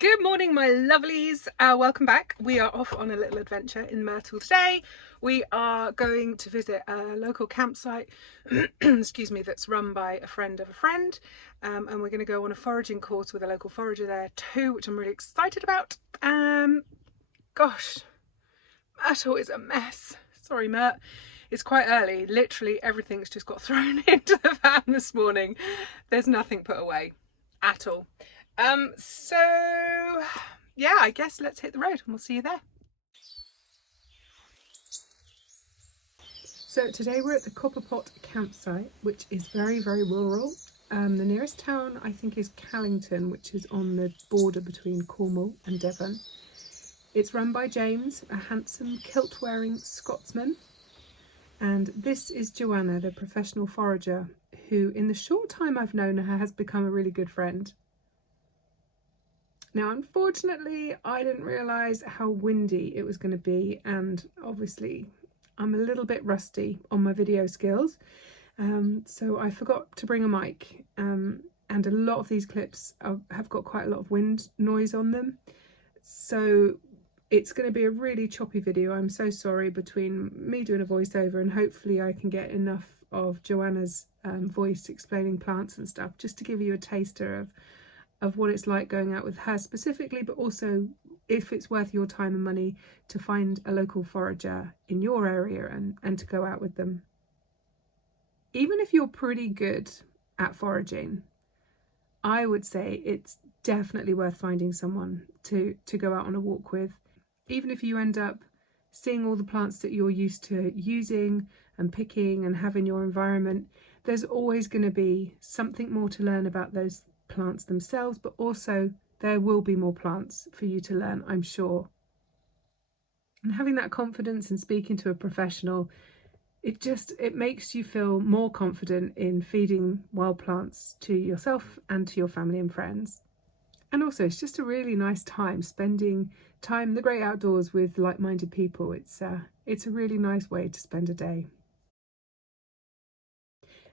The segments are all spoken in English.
Good morning, my lovelies. Welcome back. We are off on a little adventure in Myrtle today. We are going to visit a local campsite, excuse me, that's run by a friend of a friend. And we're going to go on a foraging course with a local forager there too, which I'm really excited about. Gosh, Myrtle is a mess. Sorry, Myrt. It's quite early. Literally everything's just got thrown into the van this morning. There's nothing put away at all. So yeah, I guess let's hit the road and we'll see you there. So today we're at the Copperpot campsite, which is very rural. The nearest town I think is Callington, which is on the border between Cornwall and Devon. It's run by James, a handsome kilt-wearing Scotsman. And this is Joanna, the professional forager, who in the short time I've known her has become a really good friend. Now, unfortunately, I didn't realise how windy it was going to be, and obviously I'm a little bit rusty on my video skills, so I forgot to bring a mic, and a lot of these clips have got quite a lot of wind noise on them, so it's going to be a really choppy video. I'm so sorry, between me doing a voiceover and hopefully I can get enough of Joanna's voice explaining plants and stuff, just to give you a taster of what it's like going out with her specifically, but also if it's worth your time and money to find a local forager in your area and to go out with them. Even if you're pretty good at foraging, I would say it's definitely worth finding someone to go out on a walk with. Even if you end up seeing all the plants that you're used to using and picking and have in your environment, there's always going to be something more to learn about those plants themselves, but also there will be more plants for you to learn, I'm sure. And having that confidence and speaking to a professional, it makes you feel more confident in feeding wild plants to yourself and to your family and friends. And also it's just a really nice time spending time in the great outdoors with like-minded people. It's a really nice way to spend a day.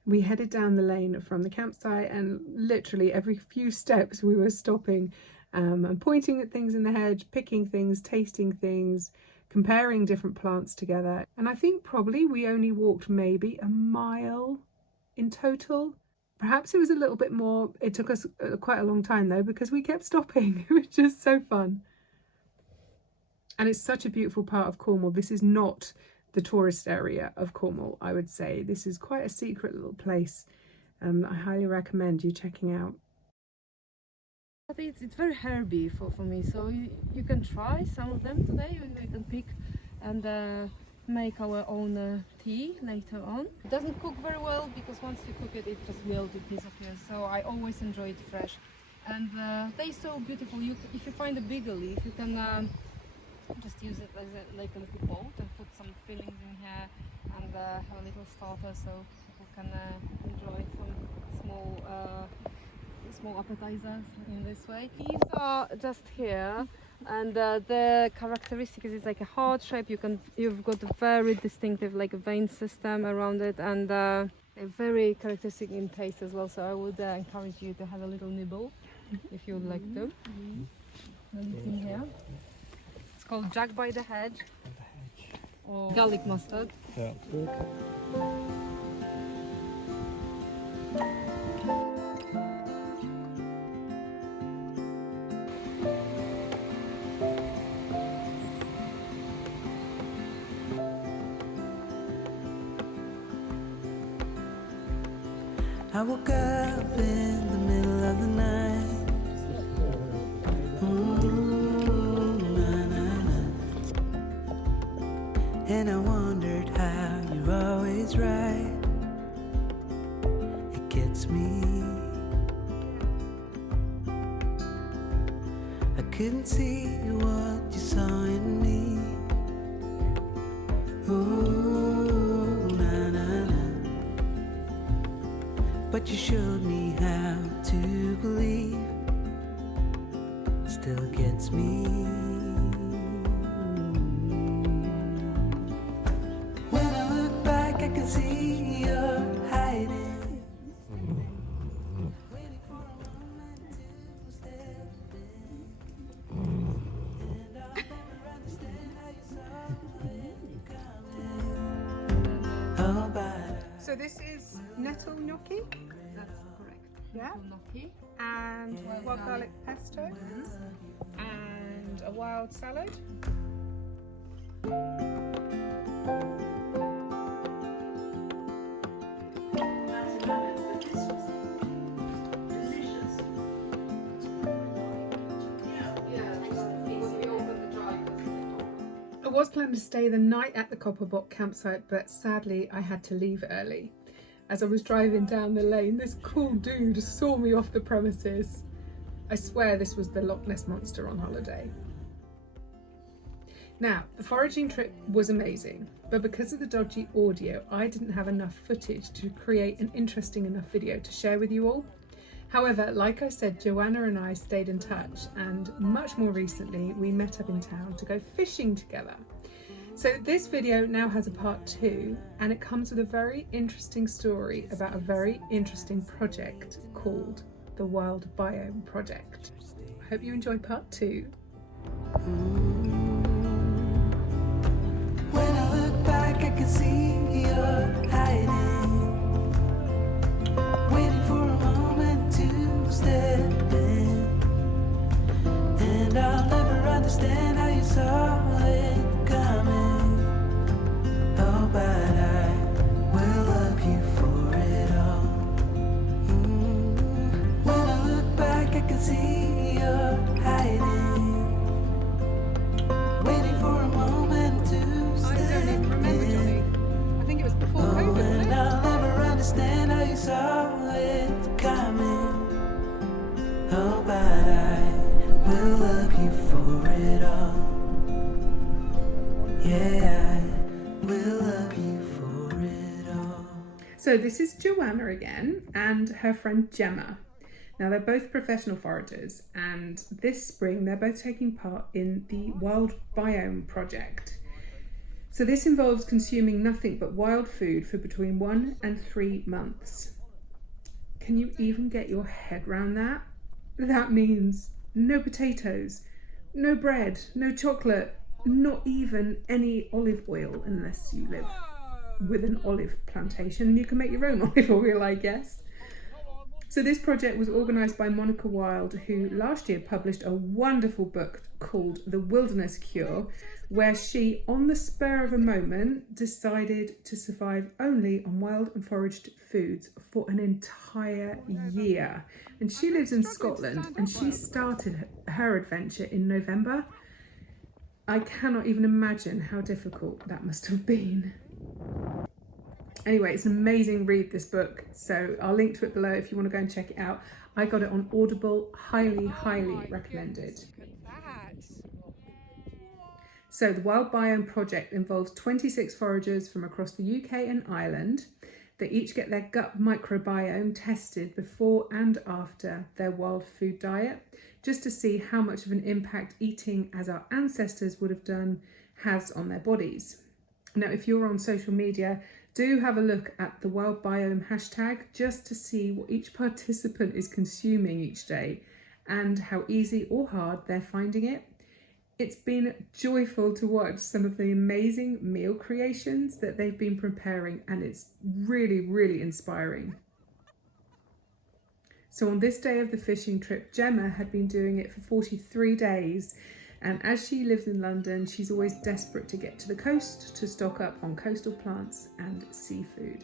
We headed down the lane from the campsite, and literally every few steps we were stopping and pointing at things in the hedge, picking things, tasting things, comparing different plants together. And I think probably we only walked maybe a mile in total. Perhaps it was a little bit more. It took us quite a long time though, because we kept stopping. It was just so fun. And it's such a beautiful part of Cornwall. This is not the tourist area of Cornwall, I would say. This is quite a secret little place that I highly recommend you checking out. It's very herby for me, so you can try some of them today. We can pick and make our own tea later on. It doesn't cook very well because once you cook it, it just wilts, it disappears. So I always enjoy it fresh. And they're so beautiful. If you find a bigger leaf, you can just use it as like a little bowl and put some fillings in here and have a little starter, so people can enjoy some small appetizers in this way. These are just here, and the characteristic is it's like a heart shape. You've got a very distinctive like vein system around it, and they're very characteristic in taste as well. So I would encourage you to have a little nibble if you would like to. And it's in here. It's called Jack by the Hedge or garlic mustard. Yeah. I woke up in the middle of the night. And I wondered how you're always right. It gets me. I couldn't see what you saw in me. Ooh, na na na. But you showed me how to believe. Still gets me. When I look back, I can see you're hiding. Waiting for a moment to step in. this is nettle gnocchi, That's correct. Yeah. Gnocchi. and Wild wild garlic. garlic pesto, and a wild salad. I was planning to stay the night at the Copperbot campsite, but sadly I had to leave early. As I was driving down the lane, this cool dude saw me off the premises. I swear this was the Loch Ness Monster on holiday. Now, the foraging trip was amazing, but because of the dodgy audio, I didn't have enough footage to create an interesting enough video to share with you all. However, like I said, Joanna and I stayed in touch, and much more recently we met up in town to go fishing together. So this video now has a part 2, and it comes with a very interesting story about a very interesting project called the Wild Biome Project. I hope you enjoy part 2. When I look back, I can see you're hiding, waiting for a moment to step in. And I'll never understand how you saw it coming. Oh, but I will love you for it all. When I look back, I can see you're hiding, waiting for a moment to I step don't even remember, Johnny. I think it was before COVID, wasn't and it? I'll never understand how you saw it coming. Oh, but I will love you for it all. Yeah, I will love you for it all. So this is Joanna again and her friend Gemma. Now they're both professional foragers, and this spring they're both taking part in the Wild Biome Project. So this involves consuming nothing but wild food for between 1 and 3 months. Can you even get your head around that? That means no potatoes, no bread, no chocolate, not even any olive oil unless you live with an olive plantation. You can make your own olive oil, I guess. So this project was organised by Monica Wilde, who last year published a wonderful book called The Wilderness Cure, where she, on the spur of a moment, decided to survive only on wild and foraged foods for an entire year. And she lives in Scotland, and she started her adventure in November. I cannot even imagine how difficult that must have been. Anyway, it's an amazing read, this book, so I'll link to it below if you want to go and check it out. I got it on Audible, highly recommended. So the Wild Biome Project involves 26 foragers from across the UK and Ireland. They each get their gut microbiome tested before and after their wild food diet, just to see how much of an impact eating as our ancestors would have done has on their bodies. Now, if you're on social media, do have a look at the Wild Biome hashtag just to see what each participant is consuming each day and how easy or hard they're finding it. It's been joyful to watch some of the amazing meal creations that they've been preparing, and it's really inspiring. So on this day of the fishing trip, Gemma had been doing it for 43 days. And as she lives in London, she's always desperate to get to the coast to stock up on coastal plants and seafood.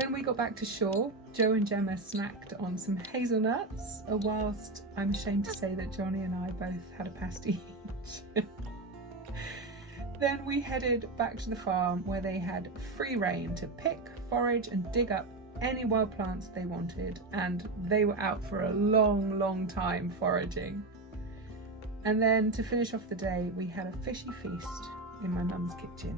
when we got back to shore, Joe and Gemma snacked on some hazelnuts, whilst I'm ashamed to say that Johnny and I both had a pasty each. Then we headed back to the farm where they had free rein to pick, forage and dig up any wild plants they wanted, and they were out for a long time foraging. And then to finish off the day, we had a fishy feast in my mum's kitchen.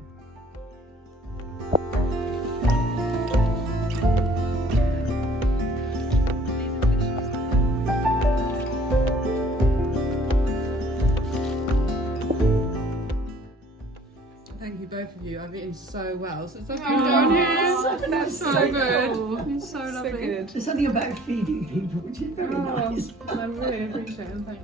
Thank you both of you. I've eaten so well. So it's so good Oh, down here. that's so so good. cool. It's so lovely. good. There's something about feeding people which is very nice. I really appreciate it. Thanks.